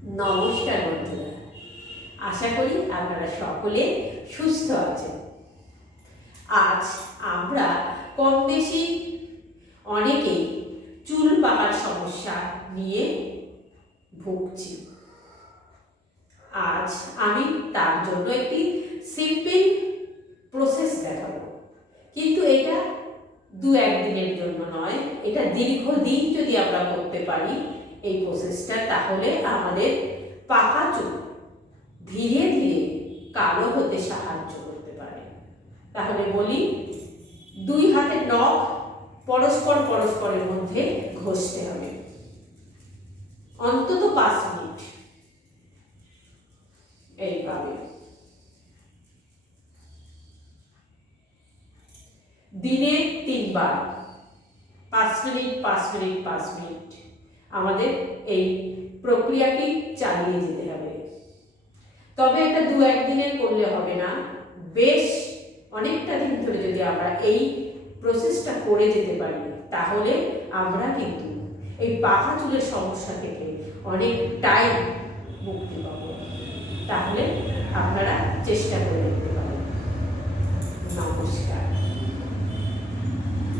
নমস্কার বন্ধুরা, আশা করি আপনারা সকলে সুস্থ আছেন। আজ আমরা কম বেশি অনেকেই চুল পাকার সমস্যা নিয়ে ভুগছি। আজ আমি তার জন্য একটি সিম্পল প্রসেস দেখাবো, কিন্তু এটা দু একদিনের জন্য নয়, এটা দীর্ঘদিন যদি আমরা করতে পারি এই প্রসেসটা, তাহলে আমাদের পাকা চুল ধীরে ধীরে কালো হতে সাহায্য করতে পারে। তাহলে বলি, দুই হাতের নখ পরস্পরের মধ্যে ঘষতে হবে অন্তত 5 মিনিট। এইভাবে দিনে 3 বার 5 মিনিট 5 মিনিট 5 মিনিট আমাদের এই প্রক্রিয়াটি চালিয়ে যেতে হবে। তবে এটা দু একদিনের করলে হবে না, বেশ অনেকটা দিন ধরে যদি আমরা এই প্রসেসটা করে যেতে পারি, তাহলে আমরা কিন্তু এই পাকা চুলের সমস্যা থেকে অনেকটাই মুক্তি পাব। তাহলে আপনারা চেষ্টা করে দেখতে পারেন। নমস্কার।